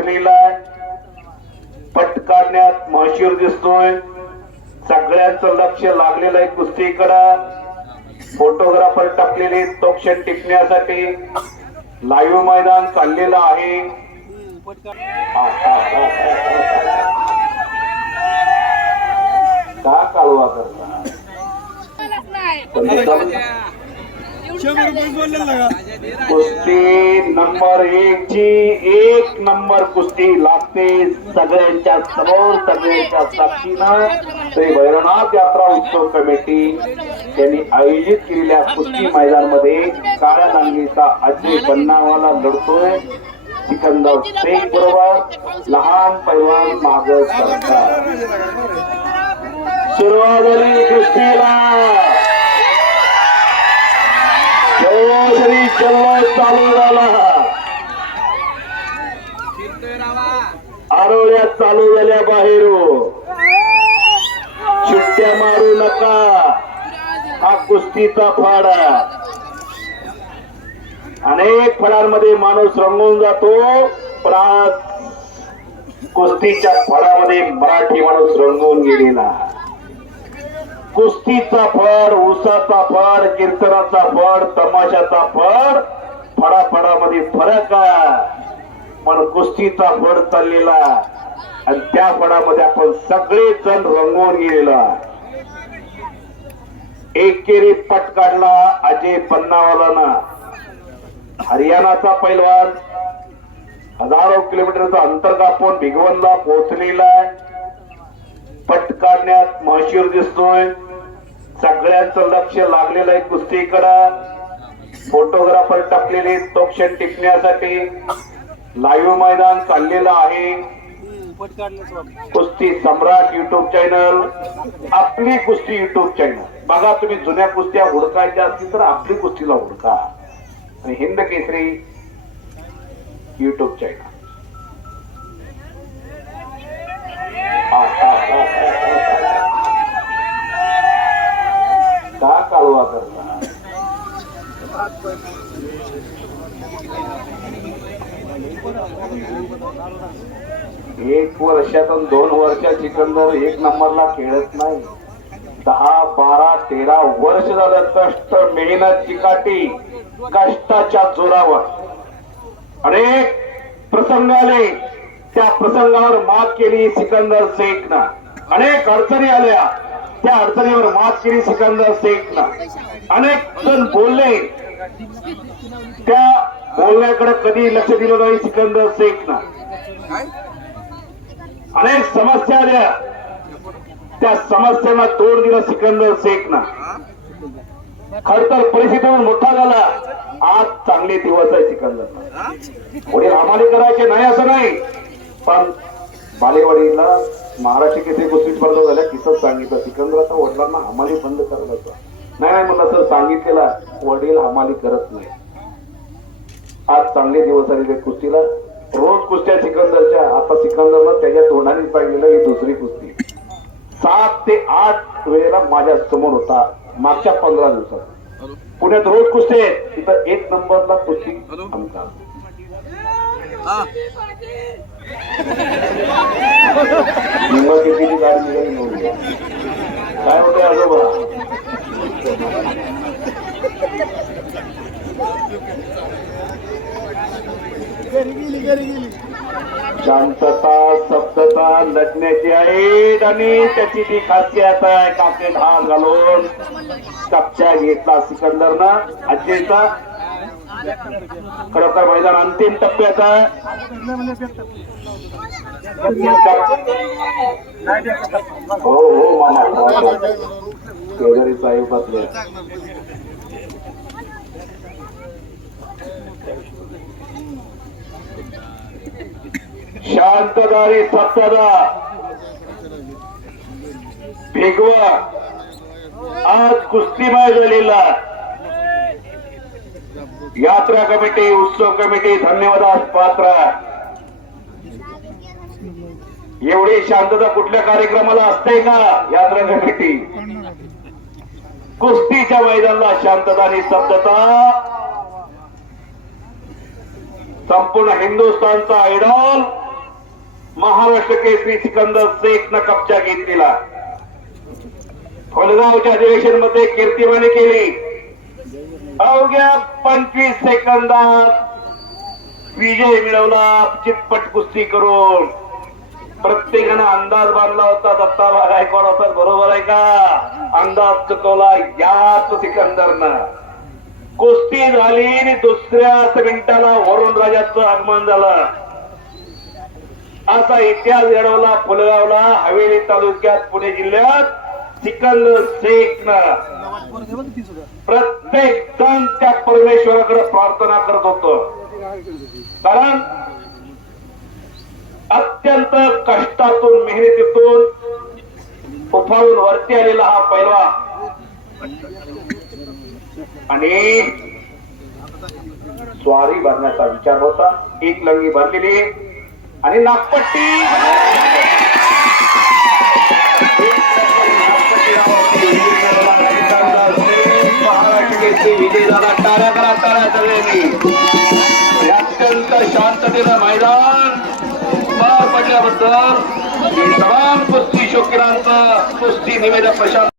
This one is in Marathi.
पोहोचलेला आहे पट काढण्यात महशीर दिसतोय. सगळ्यांचं लक्ष लागलेलं आहे कुस्तीकडं. फोटोग्राफर टाकलेले तो क्षण टिपण्यासाठी. लाईव्ह मैदान चाललेलं आहे. का कालवा करता? कुस्ती नंबर एक ची एक नंबर कुस्ती लागते सगळ्यांच्या समोर सगळ्यांच्या साक्षीनं श्री भैरवनाथ यात्रा उत्सव कमिटी यांनी आयोजित केलेल्या कुस्ती मैदानामध्ये काळ्या नांगीचा अजय बन्नावाला लढतोय. सिकंदर शेख बरोबर लहान पैलवान माग सरकार. सुरुवात झाली कुस्तीला. चालू झाला आरोळ्या चालू झाल्या बाहेर सुट्ट्या मारू नका. हा कुस्तीचा फाडा. अनेक फळांमध्ये माणूस रंगून जातो पण आज कुस्तीच्या फळामध्ये मराठी माणूस रंगून गेलेला. कुस्तीचा फळ उसाचा फळ कीर्तनाचा फळ तमाशाचा फळ फडाफडामध्ये फरक पण कुस्तीचा फड चाललेला आणि त्या फडामध्ये आपण सगळे जण रंगवून गेलेला एकेरी पट काढला अजय पन्नावालाना. हरियाणाचा पैलवान हजारो किलोमीटरचा अंतर कापून भिगवनला पोहोचलेला पट काढण्यात महशीर दिसतोय. सगळ्यांचं लक्ष लागलेलं आहे कुस्तीकडं. फोटोग्राफर टाकलेले तो क्षण टिपण्यासाठी लाईव्ह मैदान चाललेलं आहे. कुस्ती सम्राट युट्यूब चॅनल आपली कुस्ती युट्यूब चॅनल बघा तुम्ही जुन्या कुस्त्या हुडकायच्या असतील तर आपली कुस्तीला हुडका. आणि हिंद केसरी युट्यूब चॅनल हा, का कालवा करता? एक वर्षातून दोन वर्ष सिकंदर एक नंबरला खेळत नाही. दहा बारा तेरा वर्ष झालं कष्ट मेहनत चिकाटी कष्टाच्या जोरावर. अनेक प्रसंग आले. त्या प्रसंगावर मात केली सिकंदर शेखनं. अनेक अडचणी आल्या. त्या अडचणीवर मात केली सिकंदर शेखनं. अनेक जण बोलले त्या बोलण्याकडे कधी लक्ष दिलं नाही सिकंदर शेखनं. अनेक समस्या आल्या. त्या समस्यांना तोड दिलं सिकंदर शेखनं. खडतर परिस्थितीवर मोठा झाला. आज चांगले दिवस आहे सिकंदर पुढे हमाली करायचे नाही असं नाही. पण बालेवाडीला महाराष्ट्र केसरी कुस्ती स्पर्धा झाल्या तिथं सांगितलं. सिकंदराचा वडिलांना हमाली बंद करत होता नाही नाही म्हणलं सर सांगितलेला वडील हमाली करत नाही. आज चांगले दिवस आले ते कुस्तीला. रोज कुस्त्या सिकंदरच्या आता सिकंदरला त्याच्या तोंडाने पाहिलेलं ही दुसरी कुस्ती. सात ते आठ वेळेला माझ्यासमोर होता मागच्या पंधरा दिवसात. पुण्यात रोज कुस्ती आहेत तिथं एक नंबरला कुस्ती आमचा. काय होते आजोबा? शांतता शब्दता लढण्याची आहे आणि त्याची ती खासियत आहे काके ढाल घालून। कपच्या घेतला सिकंदरनं, अजयचा। खरोखर मैदान अंतिम टप्प्यात आहे. हो हो, मामा. शेजारी साहेब बसले शांतदारी सत्तादा भिगवा. आज कुस्तीमय झालेला. यात्रा कमिटी उत्सव कमिटी धन्यवाद पात्र. एवढी शांतता कुठल्या कार्यक्रमाला असते का? यात्रा कमिटी. कुस्तीच्या मैदानाला शांतता आणि सप्तता संपूर्ण हिंदुस्थानचा आयडॉल महाराष्ट्र केसरी सिकंदर शेख न कब्जा घेतलेला. खोलगावच्या अधिवेशनमध्ये कीर्तिमाने केली. अवघ्या पंचवीस सेकंदात विजय मिळवला. चितपट कुस्ती करून. प्रत्येकानं अंदाज बांधला होता दत्ता गायकवाड होता बरोबर आहे का? अंदाज चुकवला याच सिकंदरनं. कुस्ती झाली आणि दुसऱ्याच मिनिटाला वरुण राजाचं आगमन झालं. असा इतिहास घडवला पुलगावला हवेली तालुक्यात पुणे जिल्ह्यात सिकंदर शेखनं. प्रत्येक जण त्या परमेश्वराकडे प्रार्थना करत होत. कारण कष्टातून मेहनतीतून उफाळून वरती आलेला हा पैलवा. आणि स्वारी भरण्याचा विचार होता. एक लंगी भरलेली. आणि नागपट्टी. महाराष्ट्र केसरी विजय झाला. टाळ्या करा टाळ्या सगळ्यांनी. अत्यंत शांततेनं मैदान. पार पडल्याबद्दल तमाम कुस्ती शोकिरांचा कुस्ती निवेदक प्रशांत